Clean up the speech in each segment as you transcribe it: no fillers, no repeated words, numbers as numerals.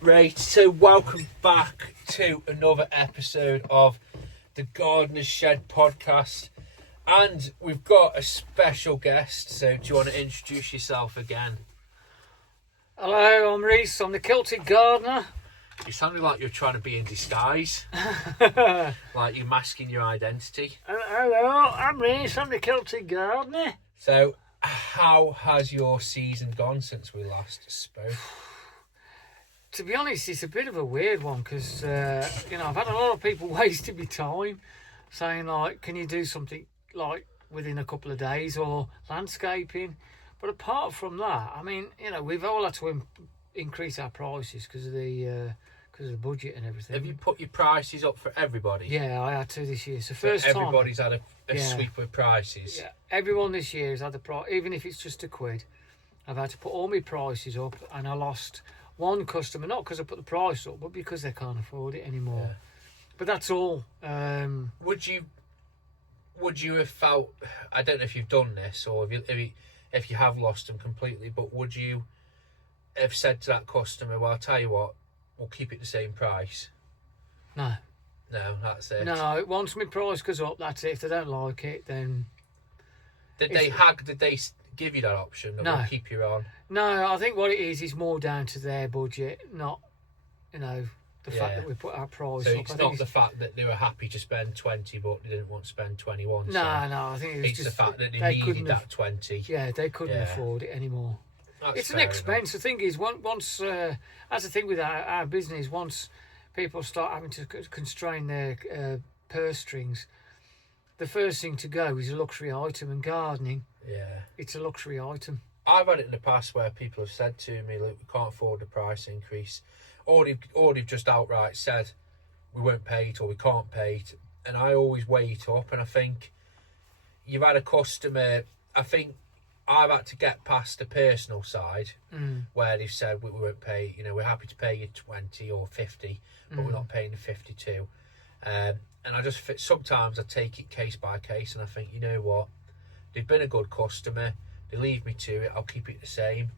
Right, so welcome back to another episode of the Gardener's Shed podcast. And we've got a special guest, so do you want to introduce yourself again? Hello, I'm Reese. I'm the Kilted gardener. You sounded like you're trying to be in disguise, like you're masking your identity. Hello, I'm Reese. I'm the Kilted gardener. So, how has your season gone since we last spoke? To be honest, it's a bit of a weird one because, I've had a lot of people wasting my time saying, like, can you do something, like, within a couple of days or landscaping? But apart from that, I mean, we've all had to increase our prices because of the budget and everything. Have you put your prices up for everybody? Yeah, I had to this year. It's the first time. Everybody's had a sweep with prices. Yeah, everyone this year has had the price, even if it's just £1. I've had to put all my prices up, and I lost one customer, not because I put the price up, but because they can't afford it anymore. Yeah. But that's all. Would you have felt? I don't know if you've done this or if you have lost them completely, but would you have said to that customer, "Well, I'll tell you what, we'll keep it the same price"? No, that's it. No, once my price goes up, that's it. If they don't like it, then Did they give you that option? Or No. Keep you on. No, I think what it is more down to their budget, not the fact that we put our price so up. It's not the fact that they were happy to spend 20 but they didn't want to spend 21. No, I think it was it's just the fact that they couldn't needed that 20. Yeah, they couldn't afford it anymore. It's an expense. The thing is, once as the thing with our business, once people start having to constrain their purse strings, the first thing to go is a luxury item, and gardening. Yeah, it's a luxury item. I've had it in the past where people have said to me, "Look, we can't afford the price increase," or they've just outright said, "We won't pay it," or "We can't pay it." And I always weigh it up, and I think you've had a customer. I think I've had to get past the personal side where they've said, "We won't pay. We're happy to pay you 20 or 50, but we're not paying the 52." And I just sometimes I take it case by case, and I think, you know what, they've been a good customer. They leave me to it. I'll keep it the same.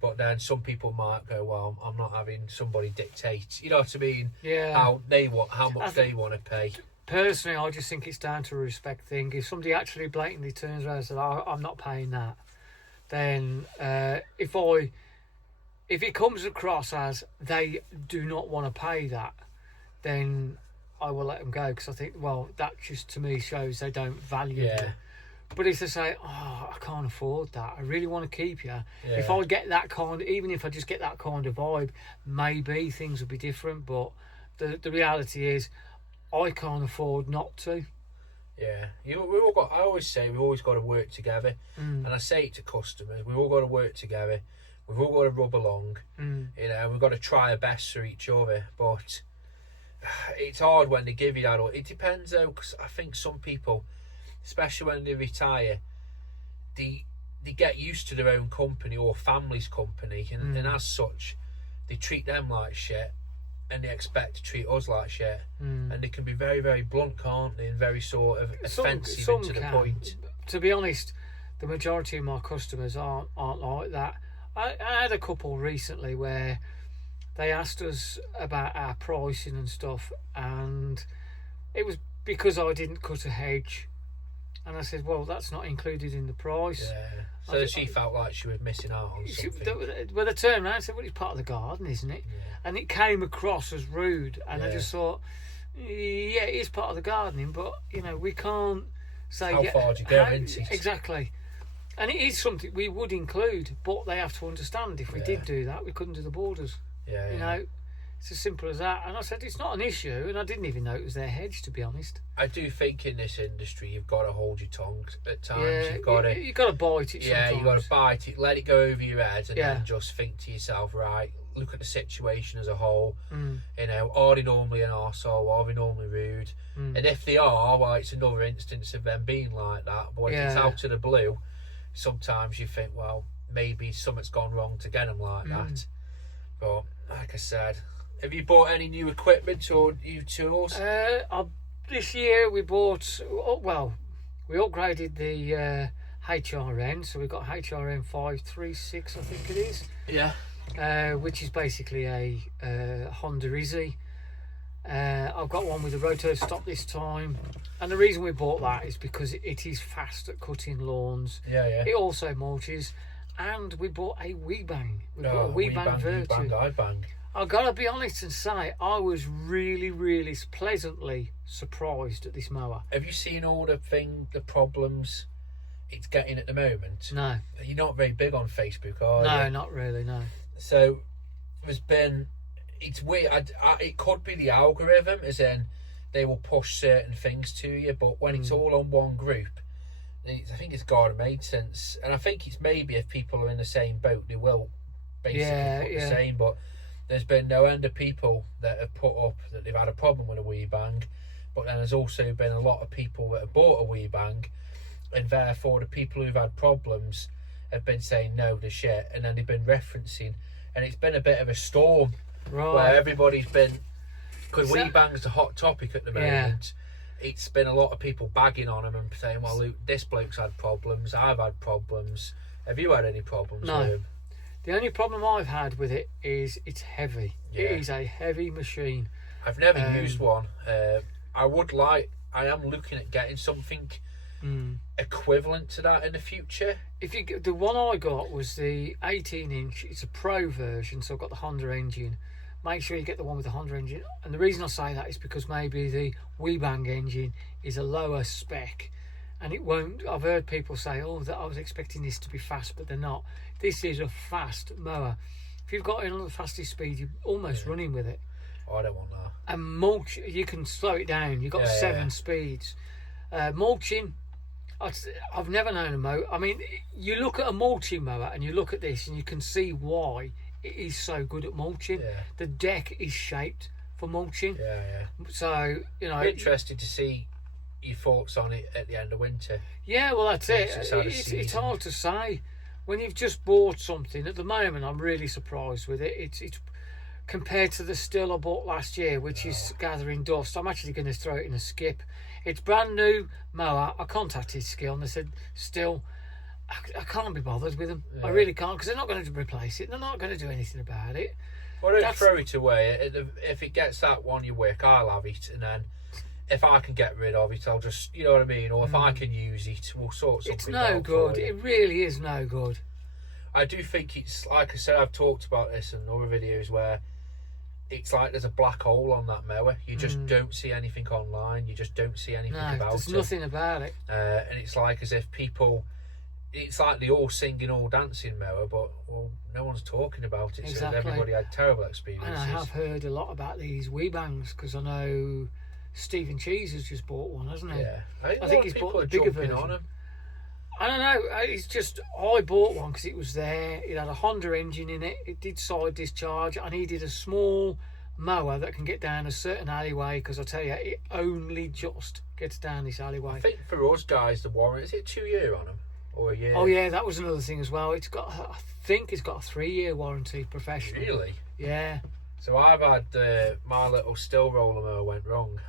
But then some people might go, "Well, I'm not having somebody dictate." You know what I mean? Yeah. How much they want to pay. Personally, I just think it's down to a respect thing. If somebody actually blatantly turns around and says, "I'm not paying that," then if it comes across as they do not want to pay that, then I will let them go, because I think, well, that just to me shows they don't value it. But if they say, "I can't afford that, I really want to keep you," if I get that even if I just get that kind of vibe, maybe things will be different. But the reality is, I can't afford not to. Yeah, I always say we've always got to work together, and I say it to customers: we've all got to work together. We've all got to rub along. We've got to try our best for each other. But it's hard when they give you that. It depends though, because I think some people, especially when they retire, they get used to their own company or family's company, and as such, they treat them like shit, and they expect to treat us like shit, and they can be very, very blunt, can't they, and very sort of offensive to the point. To be honest, the majority of my customers aren't like that. I had a couple recently where they asked us about our pricing and stuff, and it was because I didn't cut a hedge. And I said, "Well, that's not included in the price." Yeah. So she felt like she was missing out on something. Well, they turned around and said, "Well, it's part of the garden, isn't it?" Yeah. And it came across as rude. And I just thought, yeah, it is part of the gardening, but, we can't say... How far do you go into it? Exactly. And it is something we would include, but they have to understand if we did do that, we couldn't do the borders. Yeah. It's as simple as that. And I said, it's not an issue, and I didn't even know it was their hedge, to be honest. I do think in this industry you've got to hold your tongue at times. Yeah, you've got to bite it sometimes. Yeah, you've got to bite it, let it go over your head, and then just think to yourself, right, look at the situation as a whole. Are they normally an arsehole? Are they normally rude? And if they are, well, it's another instance of them being like that. But if it's out of the blue, sometimes you think, well, maybe something's gone wrong to get them like that. But like I said, have you bought any new equipment or new tools? This year we bought, we upgraded the HRN, so we've got HRN 536, I think it is. Yeah. which is basically a Honda Izzy. I've got one with a rotor stop this time, and the reason we bought that is because it is fast at cutting lawns. Yeah. It also mulches, and we bought a Wee Bang. We bought a Wee Bang Virtue. Bang, I bang. I've got to be honest and say I was really, really pleasantly surprised at this mower. Have you seen all the problems it's getting at the moment? No. You're not very big on Facebook, are you? No, not really, no. So it's weird. It could be the algorithm, as in they will push certain things to you, but when it's all on one group, I think it's Garden made sense. And I think it's maybe if people are in the same boat, they will basically put the same, but there's been no end of people that have put up that they've had a problem with a Wee Bang, but then there's also been a lot of people that have bought a Wee Bang, and therefore the people who've had problems have been saying no, the shit, and then they've been referencing, and it's been a bit of a storm where everybody's been, because Wee Bang's a hot topic at the moment. It's been a lot of people bagging on them and saying, well, Luke, this bloke's had problems, I've had problems. Have you had any problems with him? The only problem I've had with it is it's heavy. It is a heavy machine. I've never used one. I am looking at getting something equivalent to that in the future. The one I got was the 18-inch. It's a Pro version, so I've got the Honda engine. Make sure you get the one with the Honda engine. And the reason I say that is because maybe the Wee Bang engine is a lower spec, and it won't. I've heard people say, "Oh, that I was expecting this to be fast," but they're not. This is a fast mower. If you've got it on the fastest speed, you're almost running with it. Oh, I don't want that. And mulch, you can slow it down. You've got 7 speeds. Mulching, I've never known a mower. I mean, you look at a mulching mower and you look at this and you can see why it is so good at mulching. The deck is shaped for mulching. So, interested to see your thoughts on it at the end of winter. Yeah, well, that's it. It's hard to say. When you've just bought something, at the moment, I'm really surprised with it. It's compared to the Still I bought last year, which is gathering dust. I'm actually going to throw it in a skip. It's brand new mower. I contacted Skill and they said, Still, I can't be bothered with them. I really can't, because they're not going to replace it. They're not going to do anything about it. Well, don't throw it away. If it gets that one you work, I'll have it, and then if I can get rid of it, I'll just, you know what I mean, or if I can use it, we'll sort something out. It's no good. It really is no good. I do think it's, like I said, I've talked about this in other videos where it's like there's a black hole on that mower. You just don't see anything online. You just don't see anything about it. There's nothing about it. And it's like as if people, it's like the all singing, all dancing mower, but no one's talking about it. Exactly. So everybody had terrible experiences. And I have heard a lot about these Wee Bangs, because I know Stephen Cheese has just bought one, hasn't he? Yeah, I think he's bought the bigger version. On him. I don't know. It's just, I bought one because it was there. It had a Honda engine in it. It did side discharge. I needed a small mower that can get down a certain alleyway, because I tell you, it only just gets down this alleyway. I think for us guys, the warranty, is it 2 year on them or a year? Oh yeah, that was another thing as well. I think it's got a 3-year warranty, professional. Really? Yeah. So I've had my little still roller mower went wrong.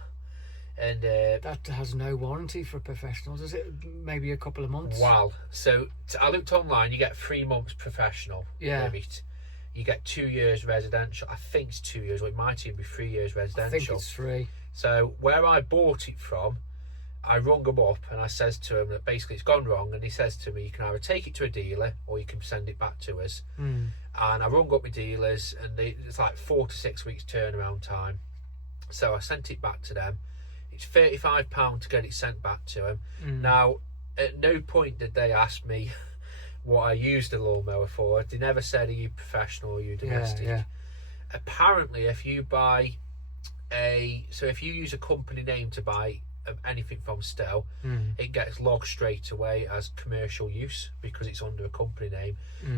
And that has no warranty for a professional, does it? Maybe a couple of months. Wow. So I looked online. You get 3 months professional. Yeah. Limit. You get 2 years residential. I think it's 2 years. Or it might even be 3 years residential. I think it's 3. So where I bought it from, I rung him up and I says to him that basically it's gone wrong. And he says to me, you can either take it to a dealer or you can send it back to us. And I rung up my dealers, and it's like 4 to 6 weeks turnaround time. So I sent it back to them. It's £35 to get it sent back to him. Now, at no point did they ask me what I used the lawnmower for. They never said, are you professional or are you domestic? Yeah. Apparently, if you use a company name to buy anything from Still, it gets logged straight away as commercial use because it's under a company name.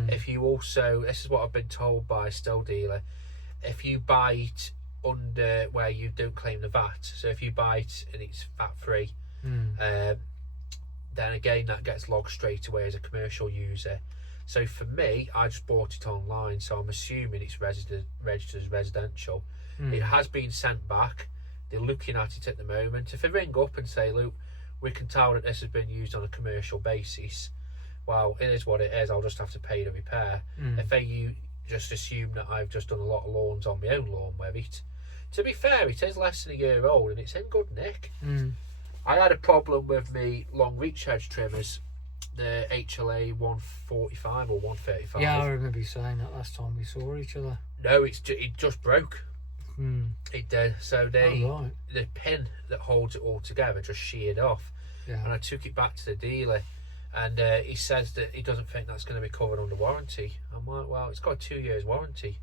If you also, this is what I've been told by a Still dealer, if you buy it under where you don't claim the VAT, so if you buy it and it's VAT free, then again that gets logged straight away as a commercial user. So for me, I just bought it online, so I'm assuming it's registered as residential. It has been sent back. They're looking at it at the moment. If they ring up and say, look, we can tell that this has been used on a commercial basis, well, it is what it is. I'll just have to pay the repair. just assume that I've just done a lot of lawns on my own lawn where to be fair, it is less than a year old and it's in good nick. I had a problem with me long reach hedge trimmers, the HLA 145 or 135. Yeah, I remember you saying that last time we saw each other. No, it just broke. It did. So Right. the pin that holds it all together just sheared off. Yeah. And I took it back to the dealer, and he says that he doesn't think that's going to be covered under warranty. I'm like, well, it's got a 2 years warranty,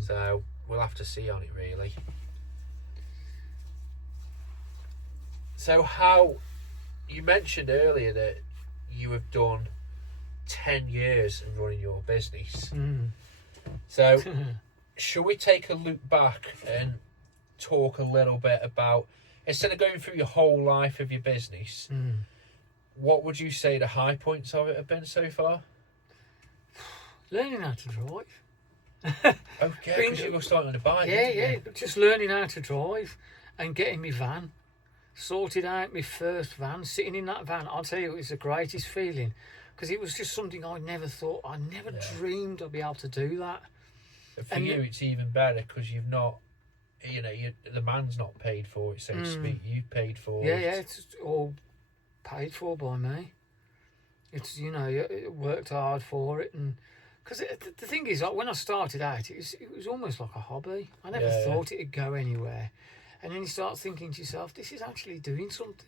so we'll have to see on it really. So how, you mentioned earlier that you have done 10 years in running your business. So should we take a look back and talk a little bit about, instead of going through your whole life of your business, what would you say the high points of it have been so far? Learning how to drive. Okay, because you were starting on a bike. Yeah. Just learning how to drive and getting my van. Sorted out my first van, sitting in that van. I'll tell you, it was the greatest feeling, because it was just something I never dreamed I'd be able to do that. For you, it's even better because you've not, the man's not paid for it, so to speak. You've paid for it. Yeah, it's all paid for by me. It's, you worked hard for it, and because the thing is, like, when I started out, it was almost like a hobby. I never thought it'd go anywhere, and then you start thinking to yourself, this is actually doing something.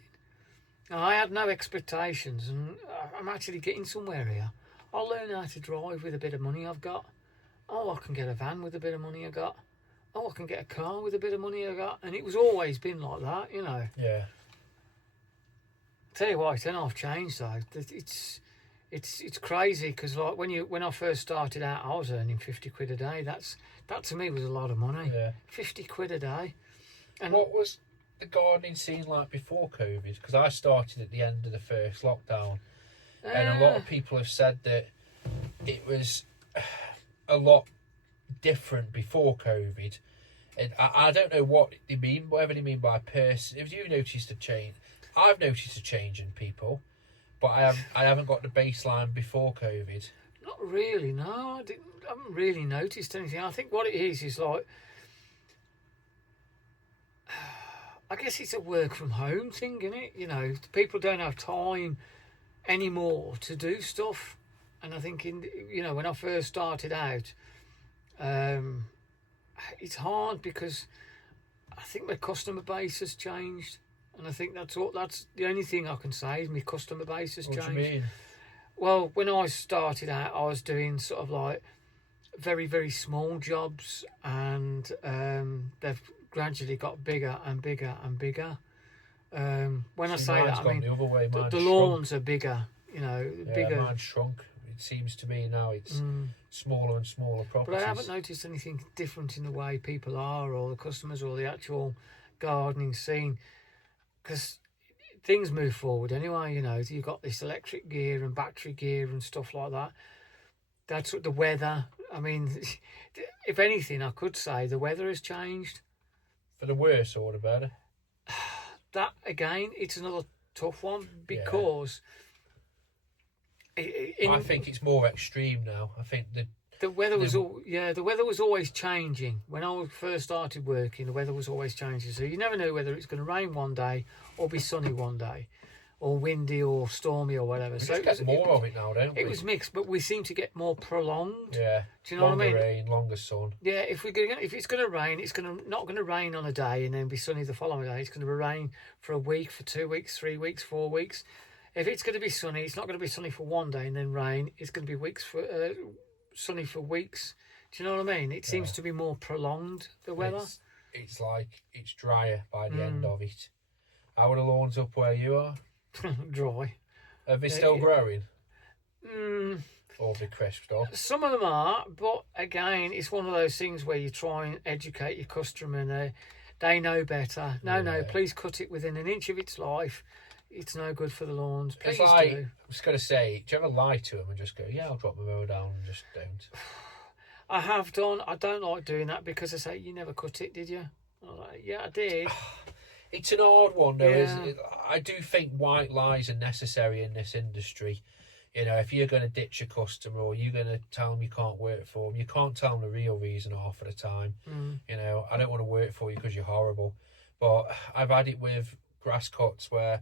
And I had no expectations, and I'm actually getting somewhere here. I'll learn how to drive with a bit of money I've got. Oh, I can get a van with a bit of money I got. Oh, I can get a car with a bit of money I got. And it was always been like that, Yeah. Tell you what, then I've changed though. It's crazy, because like when I first started out, I was earning 50 quid a day. That to me was a lot of money. Yeah. 50 quid a day. And what was the gardening scene like before COVID? Because I started at the end of the first lockdown, and a lot of people have said that it was a lot different before COVID. And I don't know what they mean, whatever they mean by person. If you noticed a change, I've noticed a change in people, but I haven't got the baseline before COVID. Not really, no. I haven't really noticed anything. I think what it is like, I guess it's a work from home thing, isn't it? People don't have time anymore to do stuff. And I think, when I first started out, it's hard because I think my customer base has changed. And I think that's the only thing I can say is my customer base has changed. What do you mean? Well, when I started out, I was doing sort of like very, very small jobs, and they've gradually got bigger and bigger and bigger. When I say that, I mean the other way. The lawns are bigger, bigger. Mine's shrunk. It seems to me now it's smaller and smaller properties. But I haven't noticed anything different in the way people are, or the customers, or the actual gardening scene, because things move forward anyway. You've got this electric gear and battery gear and stuff like that. That's what the weather. I mean, if anything, I could say the weather has changed. For the worse or the better? That, again, it's another tough one, because I think it's more extreme now. I think the weather was the weather was always changing. When I first started working, the weather was always changing. So you never knew whether it's going to rain one day or be sunny one day, or windy or stormy or whatever. We so just get more of it now, don't we? It was mixed, but we seem to get more prolonged. Yeah. Do you know what I mean? Longer rain, longer sun. Yeah. If it's going to rain, it's not going to rain on a day and then be sunny the following day. It's going to be rain for a week, for 2 weeks, 3 weeks, 4 weeks. If it's going to be sunny, it's not going to be sunny for one day and then rain. It's going to be sunny for weeks. Do you know what I mean? It seems to be more prolonged, the weather. It's like it's drier by the end of it. How are the lawns up where you are? Dry. Are they still growing? Or have they crisped up? Some of them are, but again, it's one of those things where you try and educate your customer, and they know better. No, please cut it within an inch of its life. It's no good for the lawns. Please do. I was going to say, do you ever lie to them and just go, yeah, I'll drop my mower down, and just don't? I have done. I don't like doing that, because I say, you never cut it, did you? I'm like, yeah, I did. It's an odd one, though, isn't it? I do think white lies are necessary in this industry. You know, if you're going to ditch a customer or you're going to tell them you can't work for them, you can't tell them the real reason half of the time. You know, I don't want to work for you because you're horrible. But I've had it with grass cuts where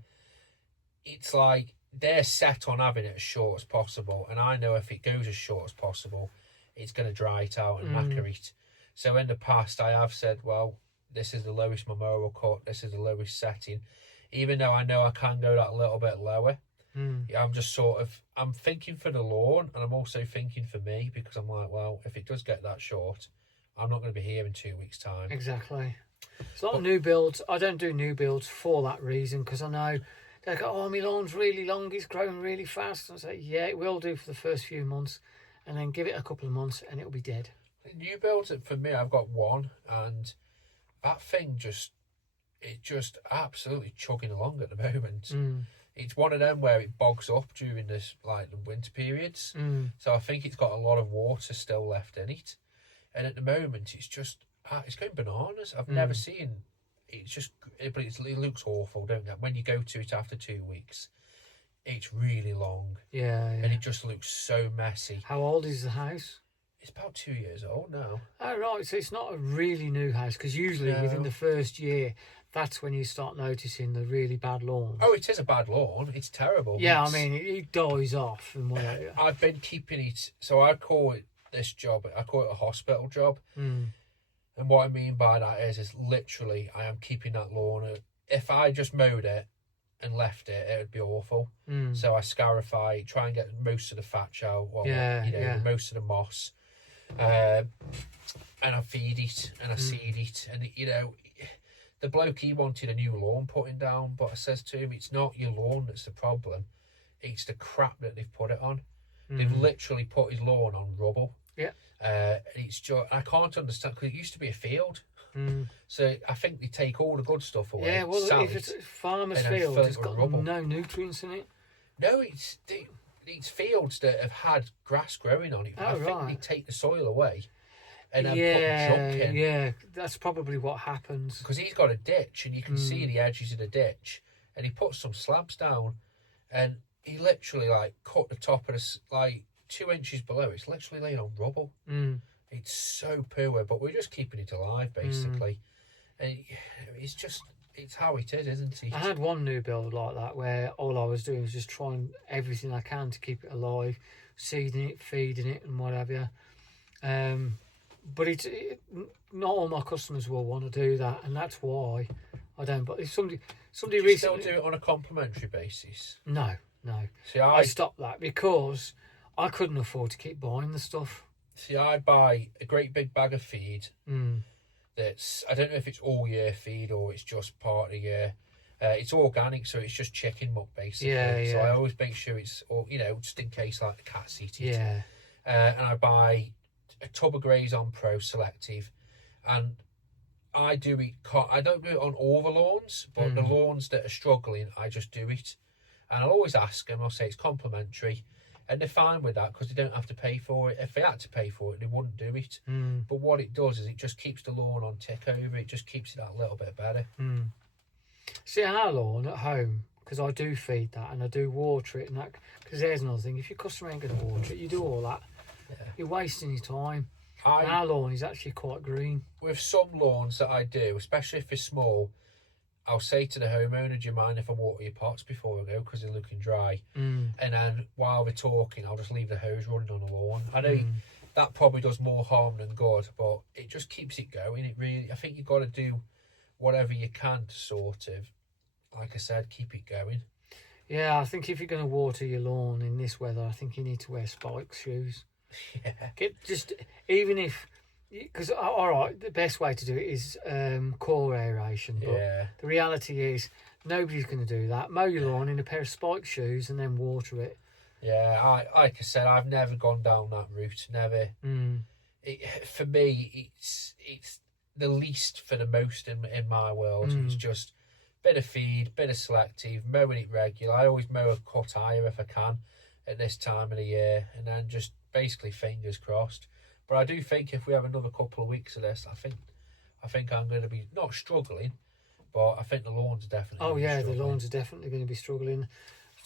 it's like they're set on having it as short as possible. And I know if it goes as short as possible, it's going to dry it out and knacker it. So in the past, I have said, well, this is the lowest memorial cut. This is the lowest setting. Even though I know I can go that little bit lower. I'm just I'm thinking for the lawn, and I'm also thinking for me, because I'm like, well, if it does get that short, I'm not going to be here in 2 weeks' time. Exactly. It's a lot of new builds. I don't do new builds for that reason, because I know they go, oh, my lawn's really long, it's growing really fast. And I say, yeah, it will do for the first few months, and then give it a couple of months and it'll be dead. New builds, for me, I've got one, and that thing just absolutely chugging along at the moment. It's one of them where it bogs up during the winter periods. So I think it's got a lot of water still left in it. And at the moment, it's just, it's going bananas. I've never seen, but it looks awful, don't it? When you go to it after 2 weeks, it's really long. Yeah. And it just looks so messy. How old is the house? It's about 2 years old now. Oh, right. So it's not a really new house, because usually within the first year, that's when you start noticing the really bad lawns. Oh, it is a bad lawn. It's terrible. Yeah, I mean, it dies off and whatever. I've been keeping it, so I call it a hospital job. And what I mean by that is literally I am keeping that lawn. If I just mowed it and left it, it would be awful. So I scarify, try and get most of the thatch out, most of the moss. And I feed it and I seed it, and the bloke, he wanted a new lawn putting down, but I says to him, it's not your lawn that's the problem, it's the crap that they've put it on. They've literally put his lawn on rubble. It's just, I can't understand, because it used to be a field. So I think they take all the good stuff away. Yeah, well, if it's a farmer's field, it's got no nutrients in it. No, it's fields that have had grass growing on it. I think they take the soil away and then put junk in. Yeah, that's probably what happens. Because he's got a ditch, and you can see the edges of the ditch, and he puts some slabs down, and he literally cut the top of the 2 inches below. It's literally laying on rubble. It's so poor, but we're just keeping it alive, basically. And it's how it is, isn't it? I had one new build like that where all I was doing was just trying everything I can to keep it alive, seeding it, feeding it, and whatever. But not all my customers will want to do that, and that's why I don't. But if somebody recently still do it on a complimentary basis? No. See, I stopped that because I couldn't afford to keep buying the stuff. See, I buy a great big bag of feed. That's, I don't know if it's all year feed or it's just part of the year. It's organic, so it's just chicken muck basically. Yeah. So I always make sure it's, just in case the cats eat it. Yeah. And I buy a tub of Grazon Pro Selective, and I don't do it on all the lawns, but the lawns that are struggling, I just do it. And I'll always ask them, I'll say it's complimentary. And they're fine with that because they don't have to pay for it. If they had to pay for it, they wouldn't do it. But what it does is it just keeps the lawn on tick over. It just keeps it that little bit better. See, our lawn at home, because I do feed that and I do water it, and that, because there's another thing. If your customer ain't going to water it, you do all that. You're wasting your time. Our lawn is actually quite green. With some lawns that I do, especially if they're small, I'll say to the homeowner, do you mind if I water your pots before I go, because they're looking dry? And then while we're talking, I'll just leave the hose running on the lawn. I know that probably does more harm than good, but it just keeps it going. I think you've got to do whatever you can to sort of, like I said, keep it going. Yeah, I think if you're going to water your lawn in this weather, I think you need to wear spike shoes. Even if, because all right, the best way to do it is core aeration, but the reality is nobody's going to do that. Mow your lawn in a pair of spike shoes and then water it. Like I said, I've never gone down that route. Never. For me, it's the least for the most in my world. It's just bit of feed, bit of selective, mowing it regular. I always mow a cut higher if I can at this time of the year, and then just basically fingers crossed. But I do think if we have another couple of weeks of this, I think I'm going to be not struggling, but I think the lawns are definitely. Oh yeah, the lawns are definitely going to be struggling.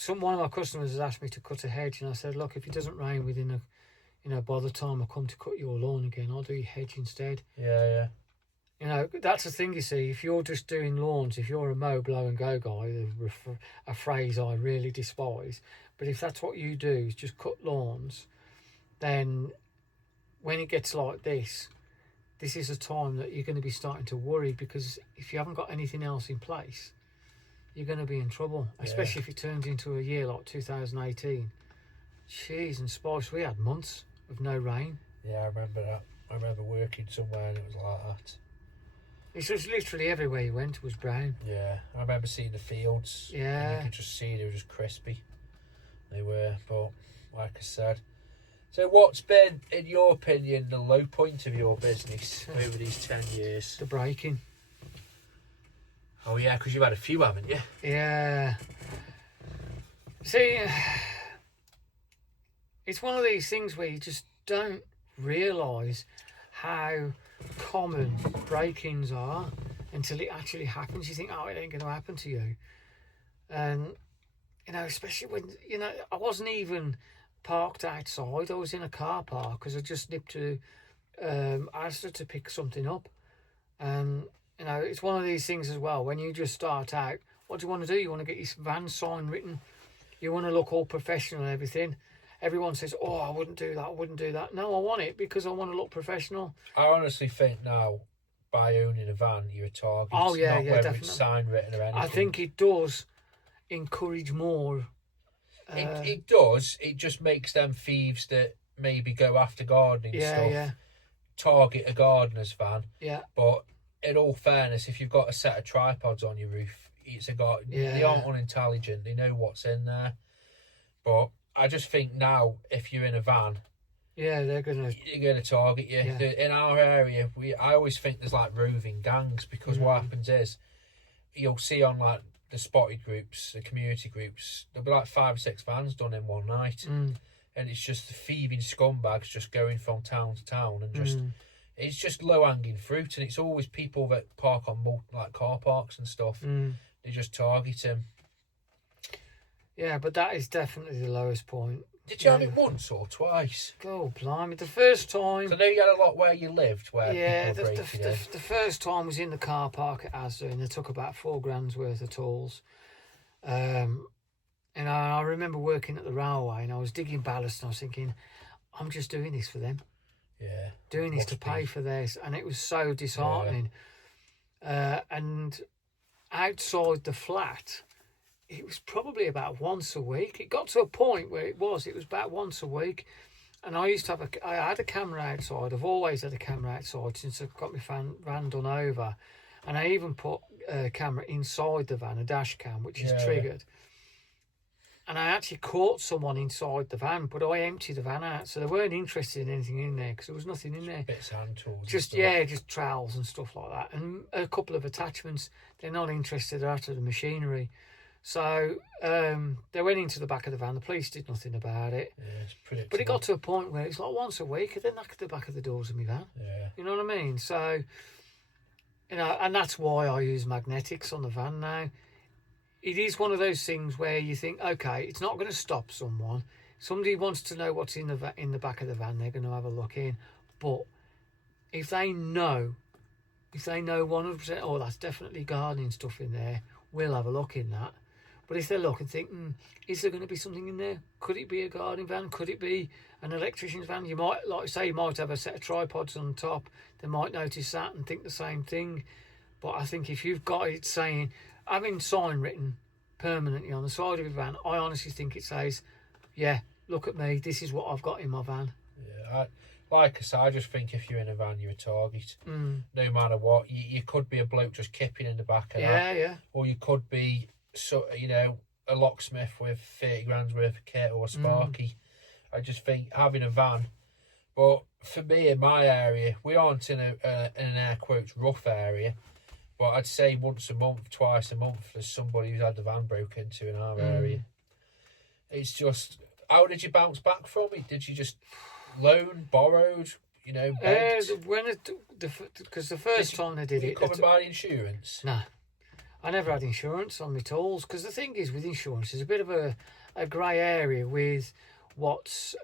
one of my customers has asked me to cut a hedge, and I said, look, if it doesn't rain within a, by the time I come to cut your lawn again, I'll do your hedge instead. Yeah. That's the thing, you see. If you're just doing lawns, if you're a mow, blow and go guy, a phrase I really despise, but if that's what you do, is just cut lawns, then when it gets like this is a time that you're going to be starting to worry, because if you haven't got anything else in place, you're going to be in trouble, especially if it turns into a year like 2018. Cheese and spice, we had months of no rain. Yeah, I remember that. I remember working somewhere and it was like that. It was literally everywhere you went was brown. Yeah, I remember seeing the fields. Yeah. And you could just see they were just crispy. They were, but like I said. So what's been, in your opinion, the low point of your business over these 10 years? The breaking. Oh yeah, because you've had a few, haven't you? Yeah. See, it's one of these things where you just don't realise how common break-ins are until it actually happens. You think, oh, it ain't going to happen to you. And, especially when, I wasn't even parked outside. I was in a car park because I just nipped to Asda to pick something up. And, it's one of these things as well. When you just start out, what do you want to do? You want to get your van sign written. You want to look all professional and everything. Everyone says, oh, I wouldn't do that. No, I want it because I want to look professional. I honestly think now, by owning a van, you're a target. Oh, yeah, not whether definitely. It's sign written or anything. I think it does encourage more. It does. It just makes them thieves that maybe go after gardening stuff target a gardener's van. Yeah. But in all fairness, if you've got a set of tripods on your roof, it's a garden. Yeah. They aren't unintelligent. They know what's in there. But I just think now, if you're in a van, they're gonna target you. Yeah. In our area, I always think there's like roving gangs, because what happens is you'll see on like the spotted groups, the community groups, there'll be like 5 or 6 vans done in one night, and it's just the thieving scumbags just going from town to town, and just it's just low hanging fruit, and it's always people that park on like car parks and stuff. They just target him. Yeah, but that is definitely the lowest point. Did you have it once or twice? Oh, blimey. The first time... So I know you had a lot where you lived, where people were breaking in. The first time was in the car park at Asda, and they took about $4,000 worth of tools. And I remember working at the railway, and I was digging ballast, and I was thinking, I'm just doing this for them. Yeah. Doing this to pay for this. And it was so disheartening. And outside the flat... it was probably about once a week. It got to a point where it was about once a week. And I used to have I had a camera outside. I've always had a camera outside since I got my van done over. And I even put a camera inside the van, a dash cam, which is triggered. And I actually caught someone inside the van, but I emptied the van out. So they weren't interested in anything in there because there was nothing in there. Bits of hand tools. Just trowels and stuff like that. And a couple of attachments. They're not interested after the machinery. So they went into the back of the van. The police did nothing about it. Yeah, it's predictable. But it got to a point where it's like once a week, and they knocked the back of the doors of my van. Yeah. You know what I mean? So, and that's why I use magnetics on the van now. It is one of those things where you think, okay, it's not going to stop someone. Somebody wants to know what's in the back of the van, they're going to have a look in. But if they know 100%, oh, that's definitely gardening stuff in there, we'll have a look in that. But if they look and think, is there going to be something in there? Could it be a gardening van? Could it be an electrician's van? You might, like I say, you might have a set of tripods on top. They might notice that and think the same thing. But I think if you've got it saying, having sign written permanently on the side of your van, I honestly think it says, yeah, look at me, this is what I've got in my van. Yeah, like I said, I just think if you're in a van, you're a target. No matter what. You could be a bloke just kipping in the back of that. Yeah. Or you could be, a locksmith with $30,000 worth of kit or a Sparky. I just think having a van. But for me, in my area, we aren't in an air quotes rough area. But I'd say once a month, twice a month, there's somebody who's had the van broken into in our area. It's just, how did you bounce back from it? Did you just loan, borrowed, begged? Because the first time they did it... covered by the insurance? No. I never had insurance on my tools, because the thing is with insurance, there's a bit of a grey area with what's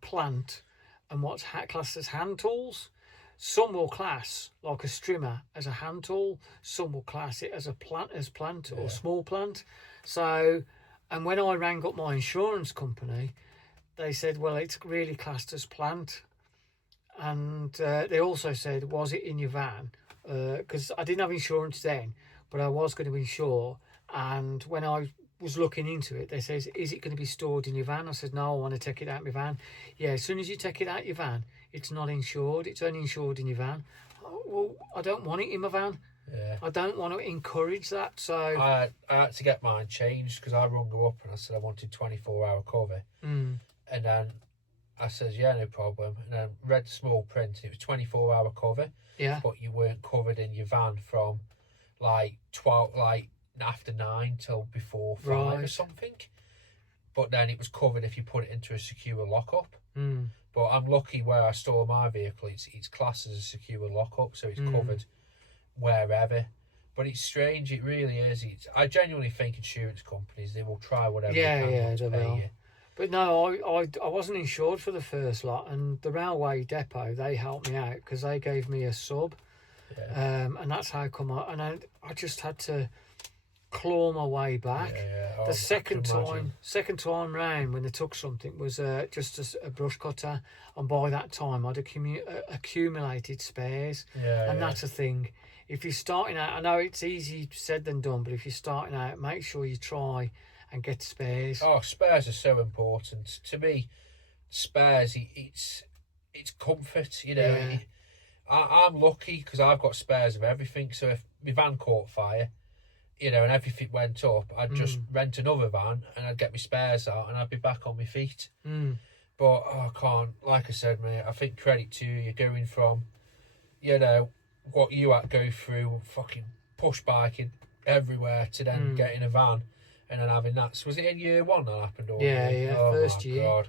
plant and what's classed as hand tools. Some will class like a strimmer as a hand tool. Some will class it as a plant or small plant. So, and when I rang up my insurance company, they said, well, it's really classed as plant. And they also said, was it in your van? Because I didn't have insurance then, but I was going to insure. And when I was looking into it, they said, is it going to be stored in your van? I said, no, I want to take it out of my van. Yeah, as soon as you take it out of your van, it's not insured. It's only insured in your van. Oh, well, I don't want it in my van. Yeah. I don't want to encourage that. So I had to get mine changed because I rung her up and I said I wanted 24-hour cover. Mm. And then I said, yeah, no problem. And then read the small print. It was 24-hour cover. Yeah. But you weren't covered in your van from like 12, like after 9 till before 5 or Right. something. But then it was covered if you put it into a secure lockup. Mm. But I'm lucky where I store my vehicle. It's classed as a secure lockup, so it's covered wherever. But it's strange. It really is. I genuinely think insurance companies, they will try whatever they can to pay you. But no, I wasn't insured for the first lot, and the railway depot, they helped me out because they gave me a sub, and that's how come I just had to claw my way back. Oh, the second time round when they took something was just a brush cutter, and by that time I'd accumulated spares, and that's the thing. If you're starting out, I know it's easy said than done, but if you're starting out, make sure you try and get spares. Oh, spares are so important to me. Spares, it's comfort, you know. Yeah. I'm lucky because I've got spares of everything. So if my van caught fire, you know, and everything went up, I'd just rent another van and I'd get my spares out and I'd be back on my feet. But I can't, like I said, mate, I think credit to you. You're going from, you know, what you had to go through, fucking push biking everywhere, to then getting a van and then having that. So was it in year 1 that happened? Or First year. God.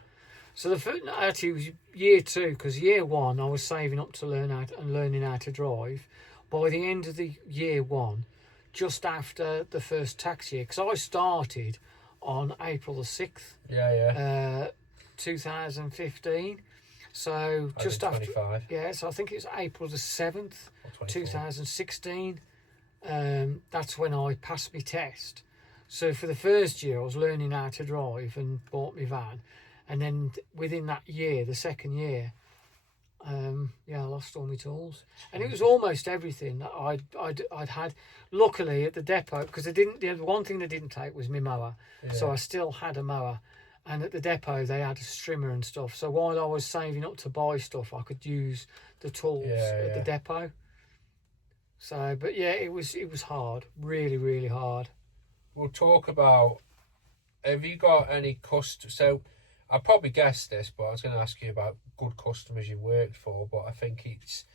So the first, actually, it was year 2, because year 1 I was saving up to learning how to drive. By the end of the year 1, just after the first tax year, because I started on April the 6th, 2015. So just after, 25. so I think it was April the 7th, 2016. That's when I passed my test. So for the first year, I was learning how to drive and bought my van, and then within that year, the second year, I lost all my tools, and it was almost everything that I'd had. Luckily at the depot, because the one thing they didn't take was my mower, so I still had a mower. And at the depot, they had a strimmer and stuff. So while I was saving up to buy stuff, I could use the tools at the depot. So, but yeah, it was hard, really, really hard. We'll talk about. Have you got any So, I probably guessed this, but I was going to ask you about good customers you've worked for. But I think it's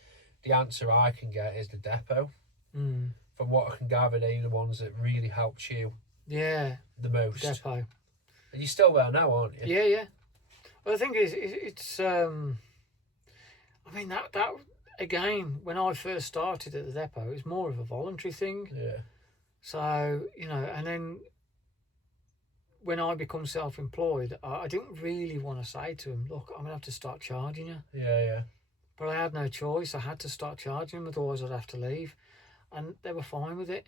the answer I can get is the depot. From what I can gather, they're the ones that really helped you. Yeah. The most. Depot. And you're still there now, aren't you? Yeah. Well, the thing is, it's. I mean, that again, when I first started at the depot, it was more of a voluntary thing. Yeah. So, you know, and then when I become self-employed, I didn't really want to say to them, look, I'm going to have to start charging you. Yeah. But I had no choice. I had to start charging them, otherwise I'd have to leave. And they were fine with it.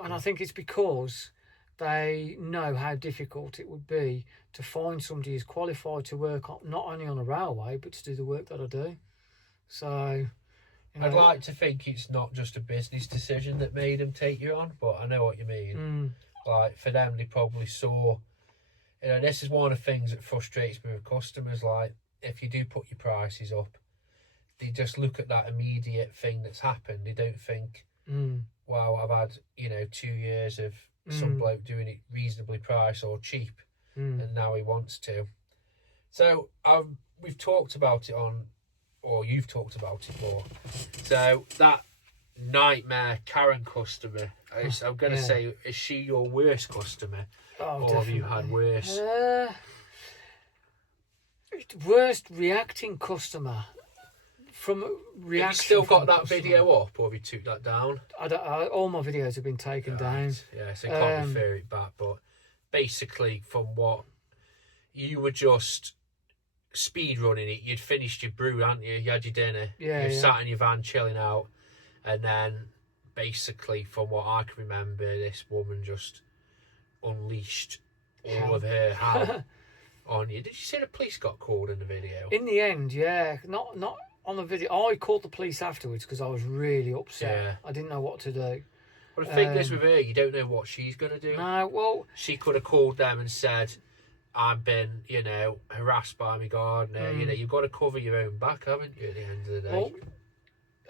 And I think it's because they know how difficult it would be to find somebody who's qualified to work not only on a railway, but to do the work that I do. So, you know, I'd like to think it's not just a business decision that made them take you on, but I know what you mean. Like, for them, they probably saw, you know, this is one of the things that frustrates me with customers. Like, if you do put your prices up, they just look at that immediate thing that's happened. They don't think, wow, I've had, 2 years of some bloke doing it reasonably priced or cheap, and now he wants to. So we've talked about it or you've talked about it more. So that nightmare Karen customer, I'm going to say, is she your worst customer? Oh, or definitely. have you had worse? Worst reacting customer. from reaction. Have you still from got that customer, video up, or have you took that down? all my videos have been taken down. Yeah, so you can't refer it back. But basically, from what you were just speed running it, you'd finished your brew, hadn't you? You had your dinner. Yeah, You sat in your van chilling out, and then basically, from what I can remember, this woman just unleashed all of her hell on you. Did you see the police got called in the video? In the end, yeah, not on the video. I called the police afterwards because I was really upset. Yeah. I didn't know what to do. Well, the thing is with her, you don't know what she's going to do. No, well, She could have called them and said, I've been, harassed by my gardener. You've got to cover your own back, haven't you, at the end of the day?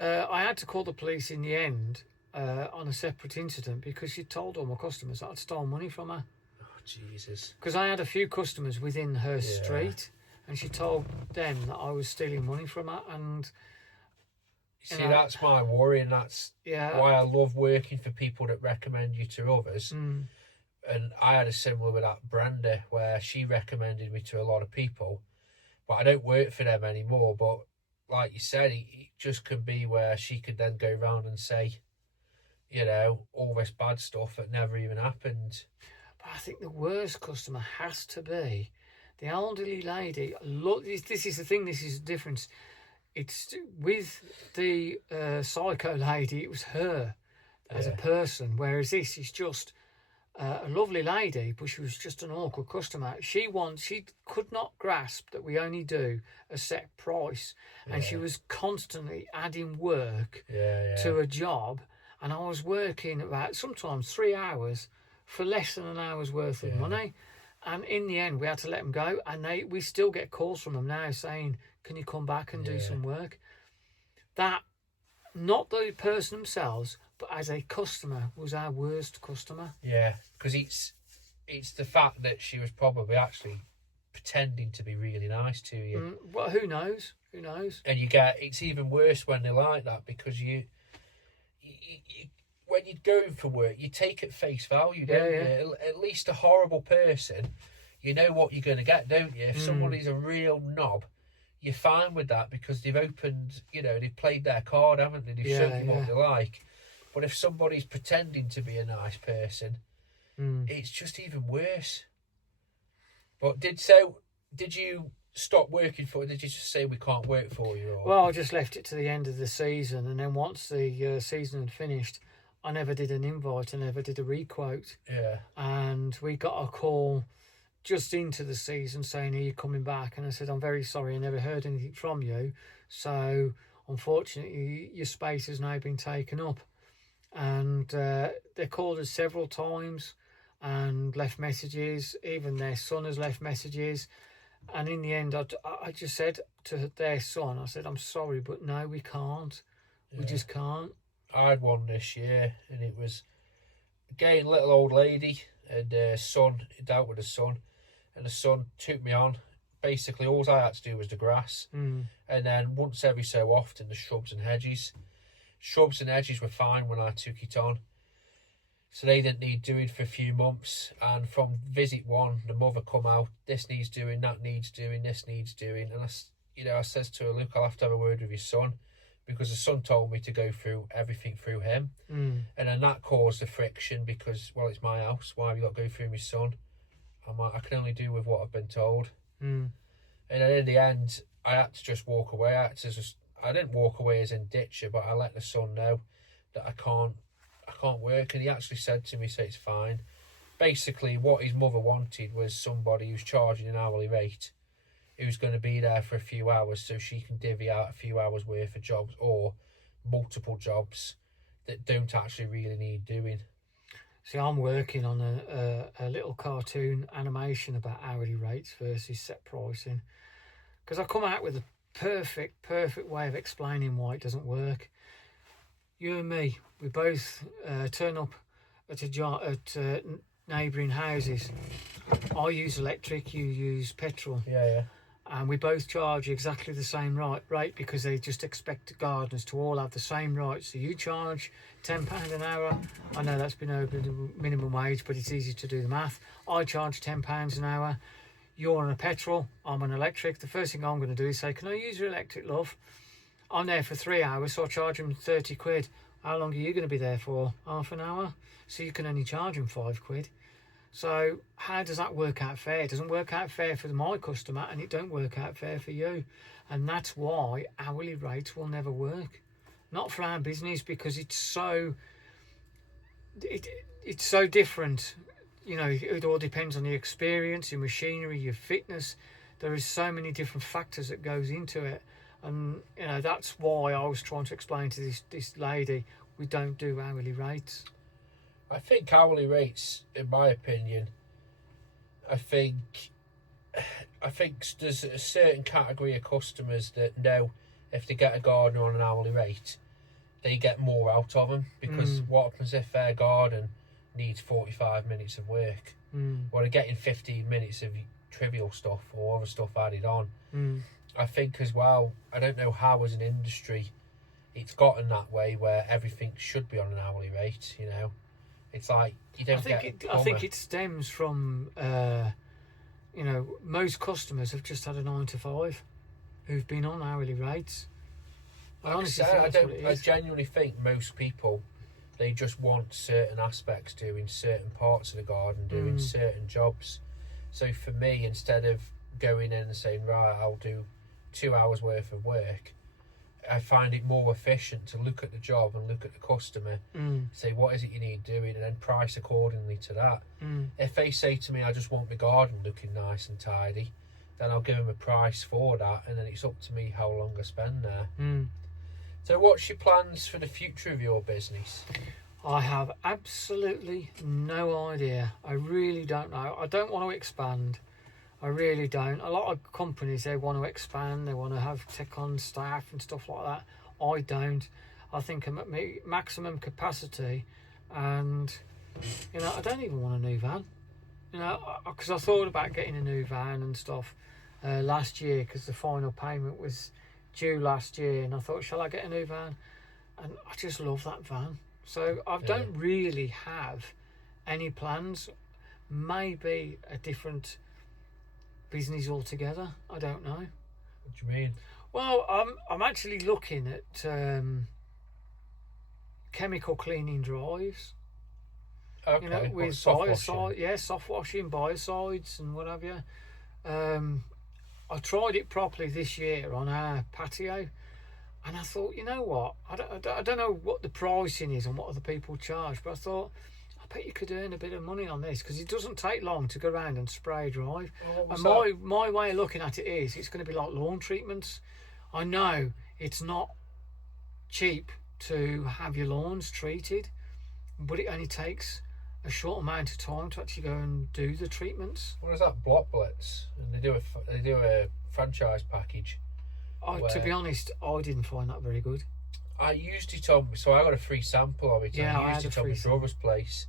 Well, I had to call the police in the end on a separate incident because she told all my customers that I'd stolen money from her. Oh, Jesus. Because I had a few customers within her street, and she told them that I was stealing money from her. And See, that's my worry, and that's why I love working for people that recommend you to others. And I had a similar with that Brenda, where she recommended me to a lot of people, but I don't work for them anymore. But like you said, it just could be where she could then go around and say, all this bad stuff that never even happened. But I think the worst customer has to be the elderly lady. Look, this is the thing. This is the difference. It's with the psycho lady. It was her as a person, whereas this is just a lovely lady, but she was just an awkward customer. She could not grasp that we only do a set price, and she was constantly adding work to a job. And I was working about sometimes 3 hours for less than an hour's worth of money. And in the end, we had to let them go. And we still get calls from them now saying, can you come back and do some work? That, not the person themselves, but as a customer, was our worst customer. Yeah, because it's the fact that she was probably actually pretending to be really nice to you. Well, who knows? Who knows? And it's even worse when they're like that, because you when you're going for work, you take at face value, don't you? At least a horrible person, you know what you're going to get, don't you? If somebody's a real knob, you're fine with that because they've opened, they've played their card, haven't they? They've shown you what they like. But if somebody's pretending to be a nice person, it's just even worse. But did you stop working for it? Did you just say we can't work for you? Or? Well, I just left it to the end of the season, and then once the season had finished, I never did an invite, I never did a requote. Yeah. And we got a call just into the season saying, are you coming back? And I said, I'm very sorry, I never heard anything from you. So, unfortunately, your space has now been taken up. And they called us several times and left messages. Even their son has left messages. And in the end, I just said to their son, I said, I'm sorry, but no, we can't. We just can't. I had one this year, and it was, again, little old lady, and son, dealt with the son, and the son took me on. Basically, all I had to do was the grass, and then once every so often, the shrubs and hedges. Shrubs and hedges were fine when I took it on, so they didn't need doing for a few months. And from visit one, the mother come out, this needs doing, that needs doing, this needs doing, and I says to her, look, I'll have to have a word with your son, because the son told me to go through everything through him. And then that caused the friction because, well, it's my house. Why have you got to go through my son? I'm like, I can only do with what I've been told. And then in the end, I had to just walk away. I didn't walk away as in ditch her, but I let the son know that I can't work. And he actually said to me, say it's fine. Basically, what his mother wanted was somebody who's charging an hourly rate, who's going to be there for a few hours so she can divvy out a few hours worth of jobs or multiple jobs that don't actually really need doing. See, I'm working on a little cartoon animation about hourly rates versus set pricing, because I come out with a perfect way of explaining why it doesn't work. You and me, we both turn up at neighbouring houses. I use electric, you use petrol. Yeah. And we both charge exactly the same rate because they just expect gardeners to all have the same rights. So you charge £10 an hour. I know that's been over the minimum wage, but it's easy to do the math. I charge £10 an hour. You're on a petrol, I'm on electric. The first thing I'm going to do is say, can I use your electric, love? I'm there for 3 hours, so I charge them 30 quid. How long are you going to be there for? Half an hour? So you can only charge them 5 quid. So how does that work out fair? It doesn't work out fair for my customer, and it don't work out fair for you. And that's why hourly rates will never work. Not for our business, because it's so different. You know, it all depends on the experience, your machinery, your fitness. There is so many different factors that goes into it. And, you know, that's why I was trying to explain to this lady, we don't do hourly rates. I think hourly rates, in my opinion, I think there's a certain category of customers that know if they get a gardener on an hourly rate, they get more out of them. Because what happens if their garden needs 45 minutes of work? Or they're getting 15 minutes of trivial stuff or other stuff added on. I think as well, I don't know how as an industry it's gotten that way where everything should be on an hourly rate, you know. It's like you don't I think it stems from, you know, most customers have just had a 9 to 5 who've been on hourly rates. I genuinely think most people, they just want certain aspects doing certain parts of the garden, doing certain jobs. So for me, instead of going in and saying, right, I'll do 2 hours worth of work, I find it more efficient to look at the job and look at the customer, say what is it you need doing, and then price accordingly to that. If they say to me, I just want my garden looking nice and tidy, then I'll give them a price for that, and then it's up to me how long I spend there. So what's your plans for the future of your business? I have absolutely no idea. I really don't know. I don't want to expand. I really don't. A lot of companies, they want to expand, they want to have tech on staff and stuff like that. I don't. I think I'm at maximum capacity, and, you know, I don't even want a new van. You know, because I thought about getting a new van and stuff last year, because the final payment was due last year, and I thought, shall I get a new van? And I just love that van. So I don't really have any plans. Maybe a different business altogether. I don't know. What do you mean? Well, I'm actually looking at chemical cleaning drives. Okay. You know, with biocide, soft washing, biocides, and what have you. I tried it properly this year on our patio, and I thought, you know what? I don't know what the pricing is and what other people charge, but I thought, I bet you could earn a bit of money on this, because it doesn't take long to go around and spray drive. And my way of looking at it is, it's going to be like lawn treatments. I know it's not cheap to have your lawns treated, but it only takes a short amount of time to actually go and do the treatments. What is that? Block Blitz, and they do a franchise package. To be honest, I didn't find that very good. I used it on, so I got a free sample of it. Yeah, I used it on my brother's place,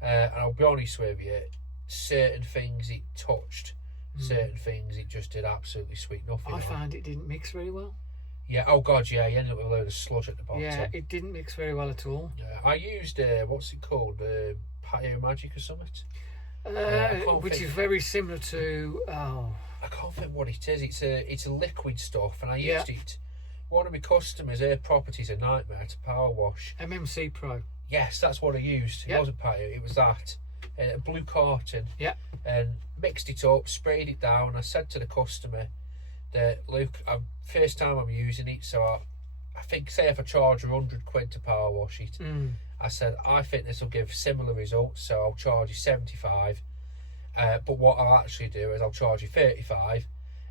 and I'll be honest with you, certain things it touched, certain things it just did absolutely sweet nothing. I found it didn't mix very well. Yeah, oh god, yeah, you ended up with a load of sludge at the bottom. Yeah, it didn't mix very well at all. Yeah, I used what's it called, Patio Magic or something, which is very similar to. I can't think what it is. It's a liquid stuff, and I used it. One of my customers, their property's a nightmare to power wash. MMC Pro. Yes, that's what I used. It wasn't patio, it was that. A blue carton. Yeah. And mixed it up, sprayed it down. I said to the customer that, look, first time I'm using it, so I think, say if I charge 100 quid to power wash it, I said, I think this will give similar results, so I'll charge you 75. But what I'll actually do is I'll charge you 35,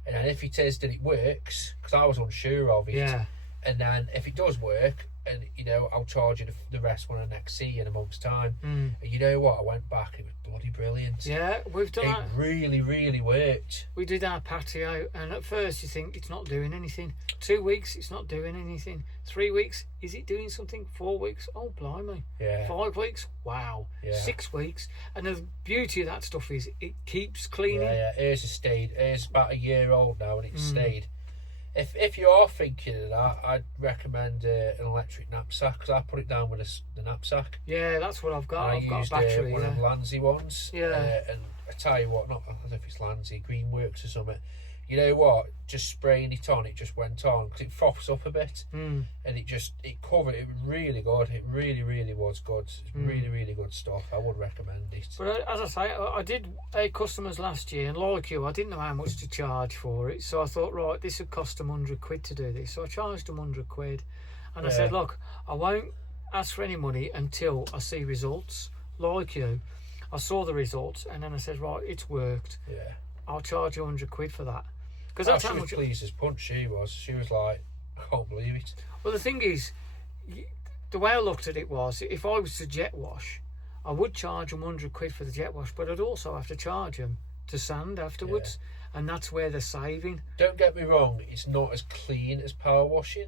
and then if it is that it works, because I was unsure of it, and then if it does work, and you know, I'll charge you the rest when I next see you in a month's time. And you know what? I went back, it was bloody brilliant. Yeah, we've done that. It really, really worked. We did our patio, and at first you think it's not doing anything. 2 weeks, it's not doing anything. 3 weeks, is it doing something? 4 weeks, oh blimey. Yeah. 5 weeks, wow. Yeah. 6 weeks, and the beauty of that stuff is it keeps cleaning. Yeah, Ours has stayed. Ours about a year old now, and it's stayed. If you are thinking of that, I'd recommend an electric knapsack, because I put it down with the knapsack. Yeah, that's what I've got. I've got used a battery. one of the Landsy ones. Yeah. And I tell you what, I don't know if it's Landsy, Greenworks or something. you know what? Just spraying it on, it just went on because it froths up a bit, and it covered. It was really good. It really, really was good. It's really, really good stuff. I would recommend it. But as I say, I did customers last year, and like you, I didn't know how much to charge for it. So I thought, right, this would cost them £100 to do this. So I charged them £100, and I said, look, I won't ask for any money until I see results. Like you, I saw the results, and then I said, right, it's worked. Yeah. I'll charge you £100 for that. Because that's how much. Pleased as punch she was. She was like, I can't believe it. Well, the thing is, the way I looked at it was, if I was to jet wash, I would charge them £100 for the jet wash, but I'd also have to charge them to sand afterwards, and that's where they're saving. Don't get me wrong, it's not as clean as power washing.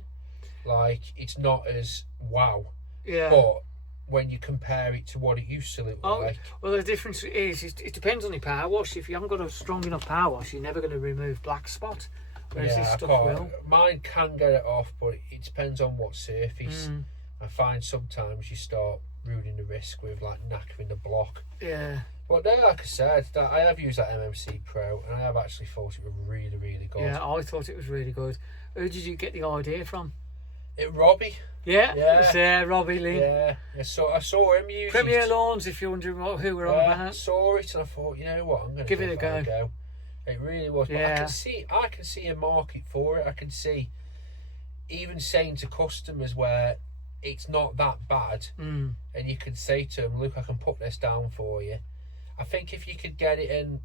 Like, it's not as wow. Yeah. But when you compare it to what it used to look like. Well, the difference is it depends on your power wash. If you haven't got a strong enough power wash, you're never going to remove black spot. Whereas this stuff will. Mine can get it off, but it depends on what surface. I find sometimes you start ruining the risk with like knackering the block. Yeah. But then, like I said, I have used that MMC Pro, and I have actually thought it was really, really good. Yeah, I thought it was really good. Who did you get the idea from? Robbie. Yeah, it's Robbie Lynn. Yeah. So I saw him use Premier Lawns, if you're wondering who we're on about. I saw it and I thought, you know what, I'm going to give it a go. It really was. Yeah. But I can see a market for it. I can see even saying to customers where it's not that bad, and you can say to them, look, I can put this down for you. I think if you could get it in,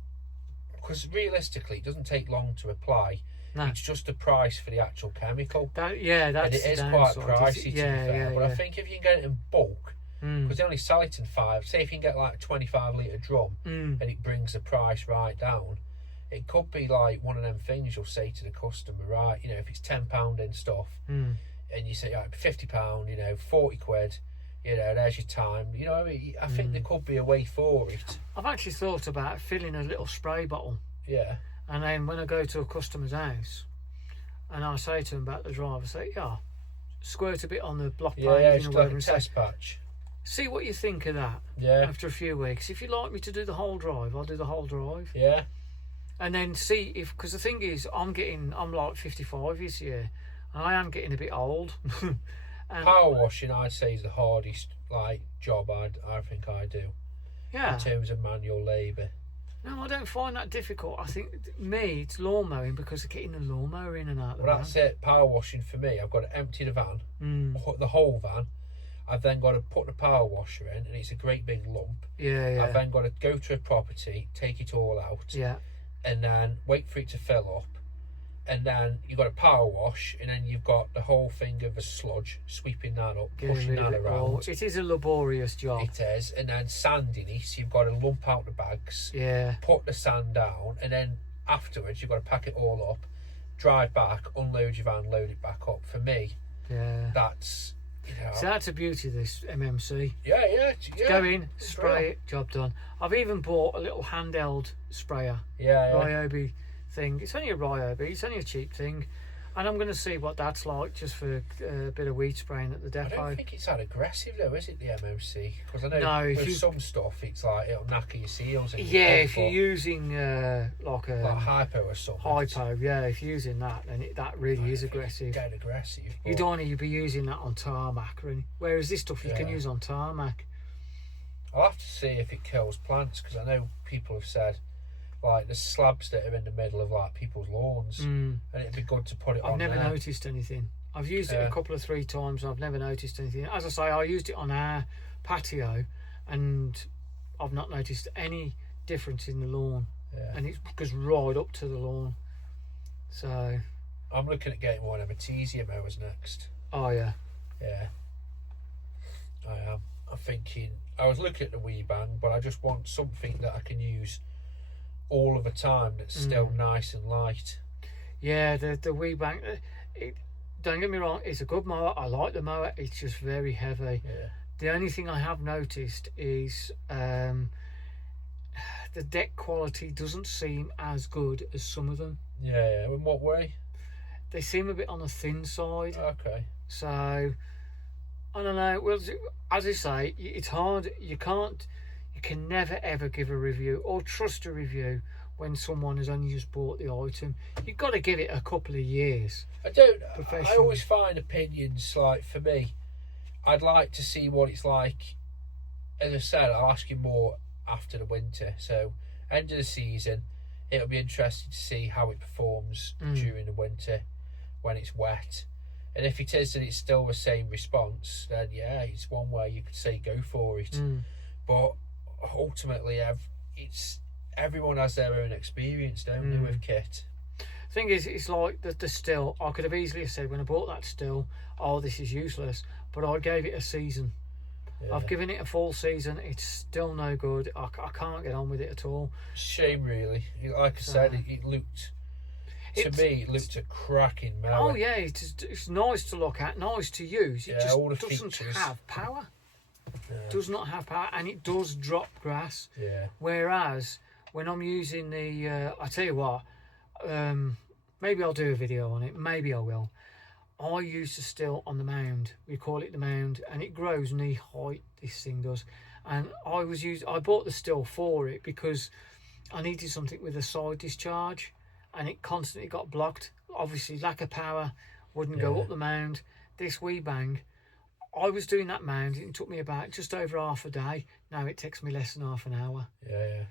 because realistically, it doesn't take long to apply. No. It's just the price for the actual chemical. That's and it is quite pricey to be fair. But I think if you can get it in bulk, because they only sell it in 5. Say if you can get like a 25-litre drum, and it brings the price right down, it could be like one of them things you'll say to the customer, right? You know, if it's £10 in stuff, and you say like £50, you know, £40, you know, there's your time. You know, I think there could be a way for it. I've actually thought about filling a little spray bottle. Yeah. And then when I go to a customer's house and I say to them about the drive, I say, squirt a bit on the block paving or whatever. Like a test patch. See what you think of that. Yeah. After a few weeks. If you'd like me to do the whole drive, I'll do the whole drive. Yeah. And then see if, because the thing is, I'm like 55 this year, and I am getting a bit old. And power washing, I'd say, is the hardest job I think I do. Yeah. In terms of manual labour. No, I don't find that difficult. I think it's lawn mowing because of getting the lawnmower in and out of the van. That's it. Power washing for me. I've got to empty the van, the whole van. I've then got to put the power washer in, and it's a great big lump. Yeah. I've then got to go to a property, take it all out. Yeah. And then wait for it to fill up. And then you've got a power wash, and then you've got the whole thing of a sludge, sweeping that up, pushing that around. It is a laborious job. It is. And then sanding it, so you've got to lump out the bags, put the sand down, and then afterwards you've got to pack it all up, drive back, unload your van, load it back up. For me, that's... So that's the beauty of this MMC. Yeah. Go in, spray it, job done. I've even bought a little handheld sprayer. Ryobi thing. It's only a Ryobi, it's only a cheap thing. And I'm going to see what that's like just for a bit of weed spraying at the depot. I don't think it's that aggressive though, is it, the MOC? Because I know with some stuff it's like it'll knacker your seals. If you're using like hypo or something. Hypo, if you're using that, then that really is aggressive. Get aggressive. You don't want to be using that on tarmac, really. Whereas this stuff you can use on tarmac. I'll have to see if it kills plants, because I know people have said like the slabs that are in the middle of like people's lawns, and it'd be good to put it on. I've never noticed anything. I've used it a couple of 3 times. I've never noticed anything. As I say, I used it on our patio, and I've not noticed any difference in the lawn. And it goes right up to the lawn. So I'm looking at getting one of Artesia mowers next. Oh yeah. I am. I'm thinking. I was looking at the WeBang, but I just want something that I can use all of the time that's still nice and light. Yeah, the WeBang, don't get me wrong, it's a good mower. I like the mower. It's just very heavy. The only thing I have noticed is the deck quality doesn't seem as good as some of them. In what way? They seem a bit on the thin side. Okay. So I don't know. Well, as I say, it's hard. You can never ever give a review or trust a review when someone has only just bought the item. You've got to give it a couple of years. I always find opinions, like, for me, I'd like to see what it's like. As I said, I'll ask you more after the winter. So, end of the season, it'll be interesting to see how it performs during the winter when it's wet. And if it is and it's still the same response, then yeah, it's one way you could say go for it. But ultimately, everyone has their own experience, don't they, with kit. Thing is, it's like the still. I could have easily said when I bought that still, oh, this is useless. But I gave it a season. Yeah. I've given it a full season. It's still no good. I can't get on with it at all. Shame, really. Like I said, it looked... To me, it looked a cracking mower. Oh yeah, it's nice to look at, nice to use. It just doesn't features. have power. No. Does not have power, and it does drop grass. Yeah. Whereas when I'm using the, I tell you what, maybe I'll do a video on it. Maybe I will. I use the still on the mound. We call it the mound, and it grows knee height. This thing does, and I bought the still for it because I needed something with a side discharge. And it constantly got blocked. Obviously, lack of power, wouldn't go up the mound. This wee bang, I was doing that mound. It took me about just over half a day. Now it takes me less than half an hour. Yeah.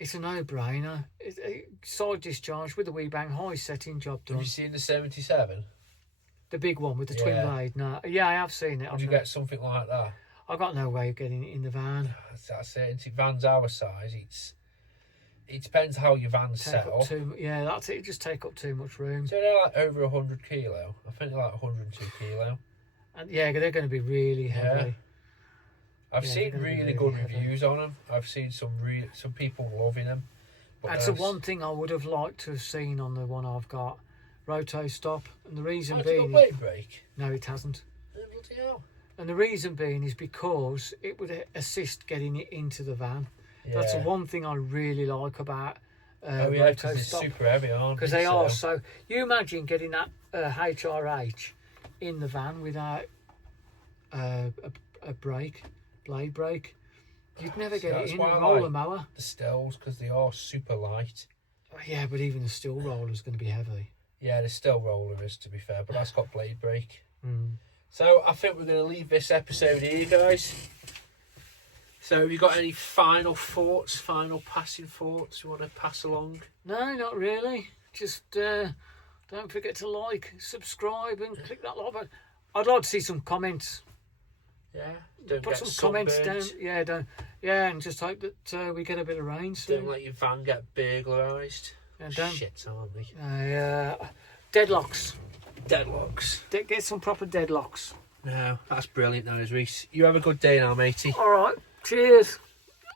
It's a no-brainer. Side discharge with a wee bang, high setting, job done. Have you seen the 77? The big one with the twin blade? No. Yeah, I have seen it. Would you get something like that? I got no way of getting it in the van. That's it. Into vans our size, it depends how your van's set up. Yeah, that's it. It just take up too much room. So they're like over 100 kilo. I think they're like 102 kilo. And yeah, they're going to be really heavy. I've seen really good reviews on them. I've seen some people loving them. That's the one thing I would have liked to have seen on the one I've got. Roto stop. And the reason being... blade brake? No, it hasn't. Bloody hell. And the reason being is because it would assist getting it into the van. That's the one thing I really like about Roto stop. Super heavy, aren't they? Because they are. So you imagine getting that HRH in the van without a blade brake. You'd never get it in a roller mower. The stills, because they are super light. Yeah, but even the still roller is going to be heavy. Yeah, the still roller is, to be fair, but that's got blade brake. So I think we're going to leave this episode here, guys. So have you got any final passing thoughts you want to pass along? No, not really. Just don't forget to like, subscribe and click that like button. I'd like to see some comments. Yeah, don't put get some comments down. Yeah, and just hope that we get a bit of rain soon. Don't let your van get burglarised. Shit, aren't they? Deadlocks. Get some proper deadlocks. No, that's brilliant, that is, Reese. You have a good day now, matey. All right. Cheers.